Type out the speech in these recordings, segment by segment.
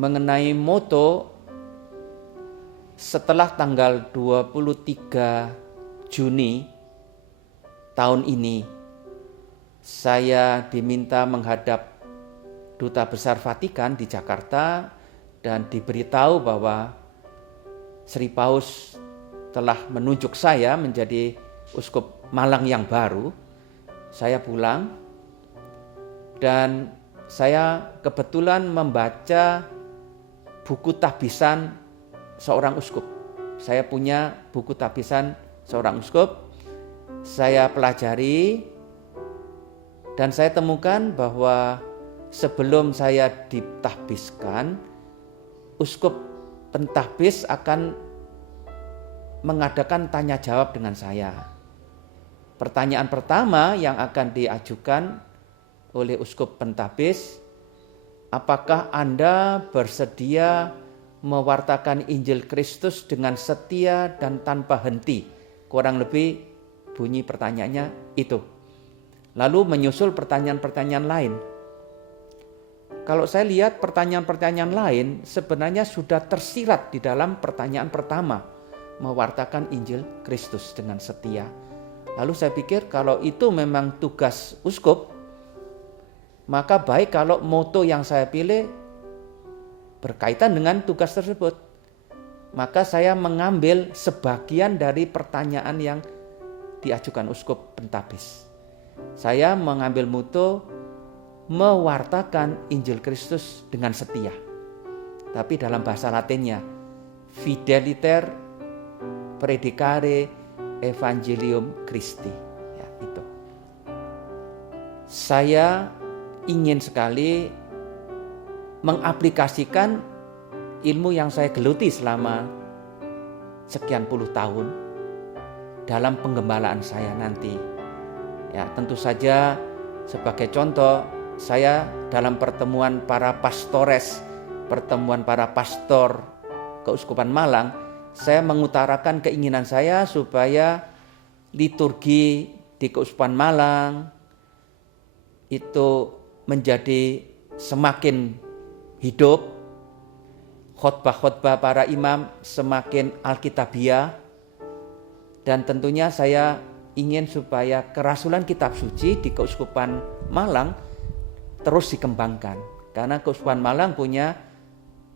mengenai moto setelah tanggal 23 Juni tahun ini. Saya diminta menghadap Duta Besar Vatikan di Jakarta dan diberitahu bahwa Sri Paus telah menunjuk saya menjadi Uskup Malang yang baru. Saya pulang dan saya kebetulan membaca buku tahbisan seorang uskup. Saya punya buku tahbisan seorang uskup. Saya pelajari dan saya temukan bahwa sebelum saya ditahbiskan, uskup pentahbis akan mengadakan tanya jawab dengan saya. Pertanyaan pertama yang akan diajukan oleh uskup pentahbis, apakah Anda bersedia mewartakan Injil Kristus dengan setia dan tanpa henti? Kurang lebih bunyi pertanyaannya itu. Lalu menyusul pertanyaan-pertanyaan lain. Kalau saya lihat pertanyaan-pertanyaan lain sebenarnya sudah tersirat di dalam pertanyaan pertama, mewartakan Injil Kristus dengan setia. Lalu saya pikir kalau itu memang tugas uskup, maka baik kalau moto yang saya pilih berkaitan dengan tugas tersebut. Maka saya mengambil sebagian dari pertanyaan yang diajukan uskup pentahbis. Saya mengambil moto mewartakan Injil Kristus dengan setia. Tapi dalam bahasa Latinnya, fideliter predicare evangelium Christi. Ya, itu. Saya ingin sekali mengaplikasikan ilmu yang saya geluti selama sekian puluh tahun dalam penggembalaan saya nanti. Ya, tentu saja sebagai contoh, saya dalam pertemuan para pastores, pertemuan para pastor Keuskupan Malang, saya mengutarakan keinginan saya supaya liturgi di Keuskupan Malang itu menjadi semakin hidup, khotbah-khotbah para imam semakin alkitabiah, dan tentunya saya ingin supaya kerasulan kitab suci di Keuskupan Malang terus dikembangkan. Karena Keuskupan Malang punya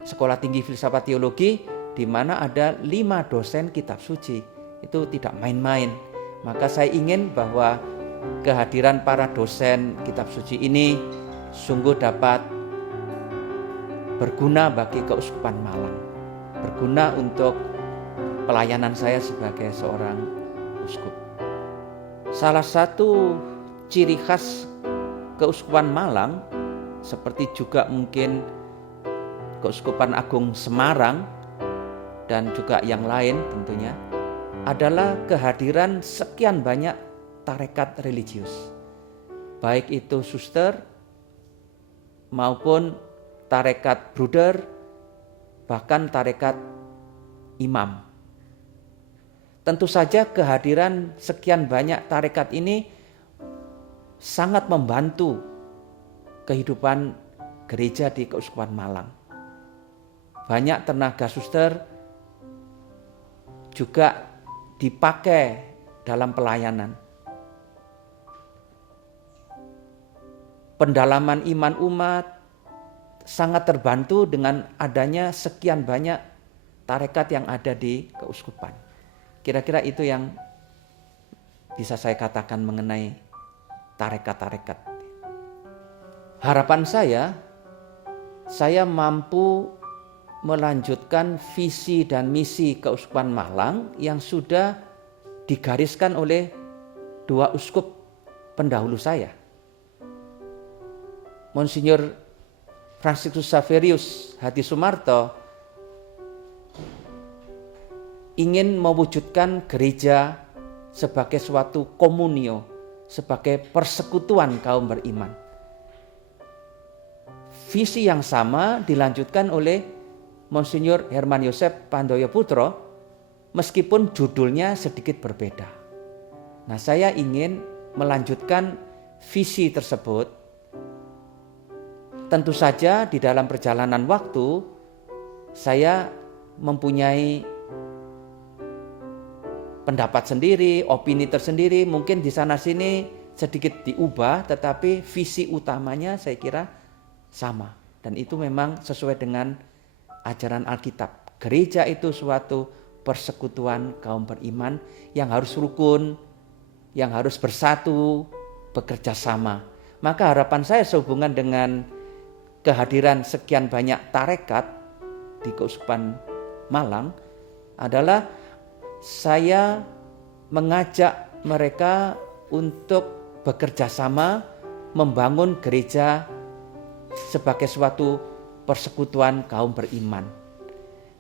Sekolah Tinggi Filsafat Teologi di mana ada 5 dosen kitab suci. Itu tidak main-main. Maka saya ingin bahwa kehadiran para dosen kitab suci ini sungguh dapat berguna bagi Keuskupan Malang, berguna untuk pelayanan saya sebagai seorang uskup. Salah satu ciri khas Keuskupan Malang, seperti juga mungkin Keuskupan Agung Semarang dan juga yang lain tentunya, adalah kehadiran sekian banyak tarekat religius, baik itu suster maupun tarekat bruder, bahkan tarekat imam. Tentu saja kehadiran sekian banyak tarekat ini sangat membantu kehidupan gereja di Keuskupan Malang. Banyak tenaga suster juga dipakai dalam pelayanan. Pendalaman iman umat sangat terbantu dengan adanya sekian banyak tarekat yang ada di keuskupan. Kira-kira itu yang bisa saya katakan mengenai tarekat-tarekat. Harapan saya mampu melanjutkan visi dan misi Keuskupan Malang yang sudah digariskan oleh 2 uskup pendahulu saya. Monsinyur Fransiskus Xaverius Hadi Sumarto ingin mewujudkan gereja sebagai suatu komunio, sebagai persekutuan kaum beriman. Visi yang sama dilanjutkan oleh Monsinyur Herman Yosef Pandoyo Putro, meskipun judulnya sedikit berbeda. Nah, saya ingin melanjutkan visi tersebut. Tentu saja di dalam perjalanan waktu saya mempunyai pendapat sendiri, opini tersendiri, mungkin di sana sini sedikit diubah, tetapi visi utamanya saya kira sama. Dan itu memang sesuai dengan ajaran Alkitab. Gereja itu suatu persekutuan kaum beriman yang harus rukun, yang harus bersatu, bekerja sama. Maka harapan saya sehubungan dengan kehadiran sekian banyak tarekat di Keuskupan Malang adalah saya mengajak mereka untuk bekerja sama membangun gereja sebagai suatu persekutuan kaum beriman.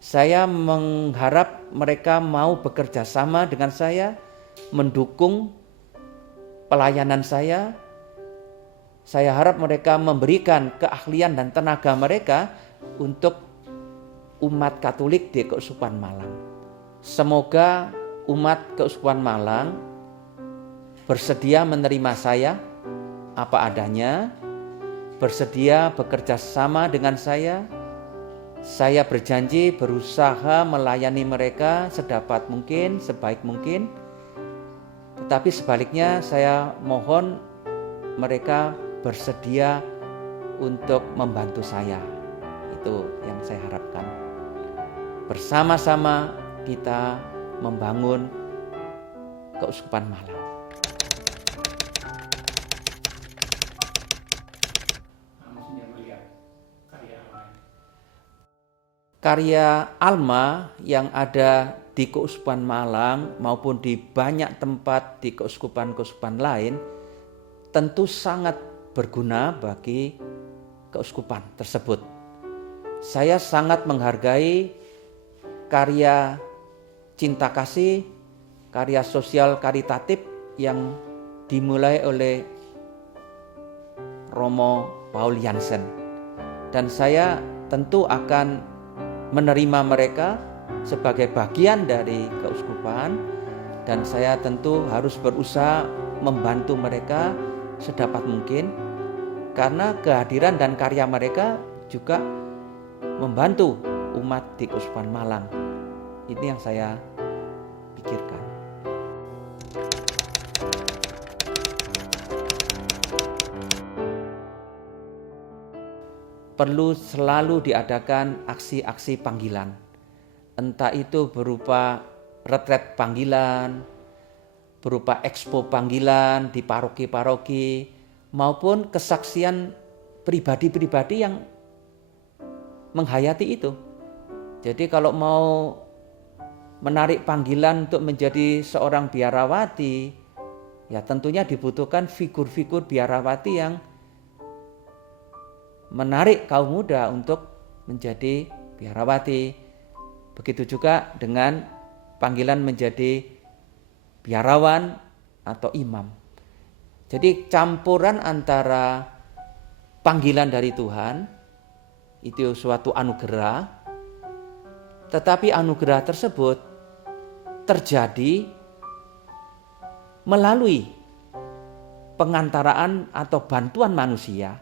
Saya mengharap mereka mau bekerja sama dengan saya, mendukung pelayanan saya. Saya harap mereka memberikan keahlian dan tenaga mereka untuk umat Katolik di Keuskupan Malang. Semoga umat Keuskupan Malang bersedia menerima saya apa adanya, bersedia bekerja sama dengan saya. Saya berjanji berusaha melayani mereka sedapat mungkin, sebaik mungkin. Tetapi sebaliknya saya mohon mereka bersedia untuk membantu saya. Itu yang saya harapkan. Bersama-sama kita membangun Keuskupan Malang. Karya Alma yang ada di Keuskupan Malang maupun di banyak tempat di keuskupan-keuskupan lain tentu sangat berguna bagi keuskupan tersebut. Saya sangat menghargai karya cinta kasih, karya sosial karitatif yang dimulai oleh Romo Paul Jansen. Dan saya tentu akan menerima mereka sebagai bagian dari keuskupan, dan saya tentu harus berusaha membantu mereka sedapat mungkin, karena kehadiran dan karya mereka juga membantu umat di Keuskupan Malang. Ini yang saya pikirkan. Perlu selalu diadakan aksi-aksi panggilan. Entah itu berupa retret panggilan, berupa expo panggilan di paroki-paroki, maupun kesaksian pribadi-pribadi yang menghayati itu. Jadi kalau mau menarik panggilan untuk menjadi seorang biarawati, ya tentunya dibutuhkan figur-figur biarawati yang menarik kaum muda untuk menjadi biarawati. Begitu juga dengan panggilan menjadi biarawan atau imam. Jadi campuran antara panggilan dari Tuhan itu suatu anugerah, tetapi anugerah tersebut terjadi melalui pengantaraan atau bantuan manusia,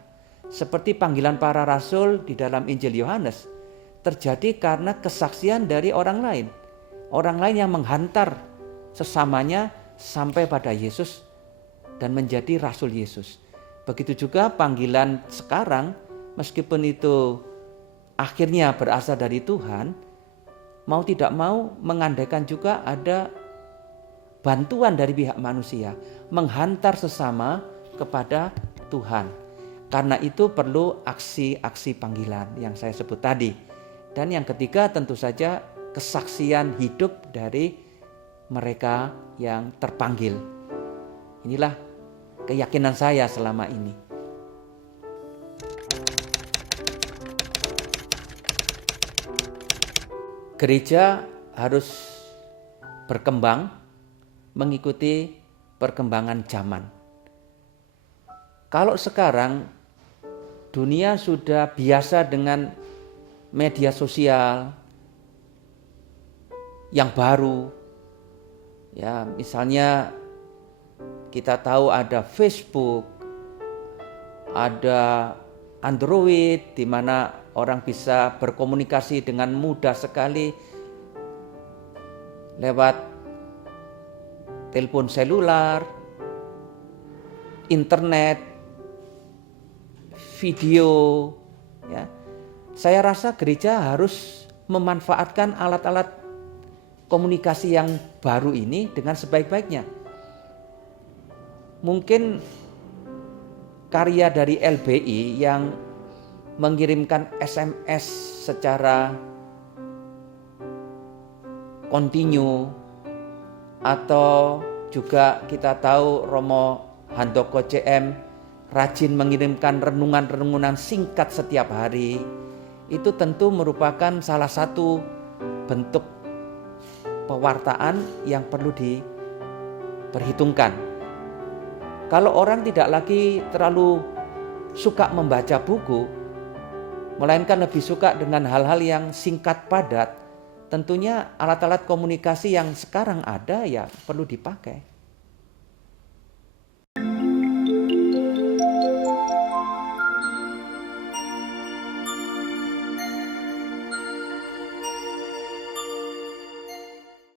seperti panggilan para rasul di dalam Injil Yohanes terjadi karena kesaksian dari orang lain yang menghantar sesamanya sampai pada Yesus dan menjadi rasul Yesus. Begitu juga panggilan sekarang, meskipun itu akhirnya berasal dari Tuhan, mau tidak mau mengandaikan juga ada bantuan dari pihak manusia menghantar sesama kepada Tuhan. Karena itu perlu aksi-aksi panggilan yang saya sebut tadi. Dan yang ketiga tentu saja kesaksian hidup dari mereka yang terpanggil. Inilah keyakinan saya selama ini. Gereja harus berkembang mengikuti perkembangan zaman. Kalau sekarang dunia sudah biasa dengan media sosial yang baru. Ya, misalnya kita tahu ada Facebook, ada Android di mana orang bisa berkomunikasi dengan mudah sekali lewat telepon selular, internet, video, ya. Saya rasa gereja harus memanfaatkan alat-alat komunikasi yang baru ini dengan sebaik-baiknya. Mungkin karya dari LBI yang mengirimkan SMS secara kontinu, atau juga kita tahu Romo Handoko CM rajin mengirimkan renungan-renungan singkat setiap hari, itu tentu merupakan salah satu bentuk pewartaan yang perlu diperhitungkan. Kalau orang tidak lagi terlalu suka membaca buku, melainkan lebih suka dengan hal-hal yang singkat padat, tentunya alat-alat komunikasi yang sekarang ada ya perlu dipakai.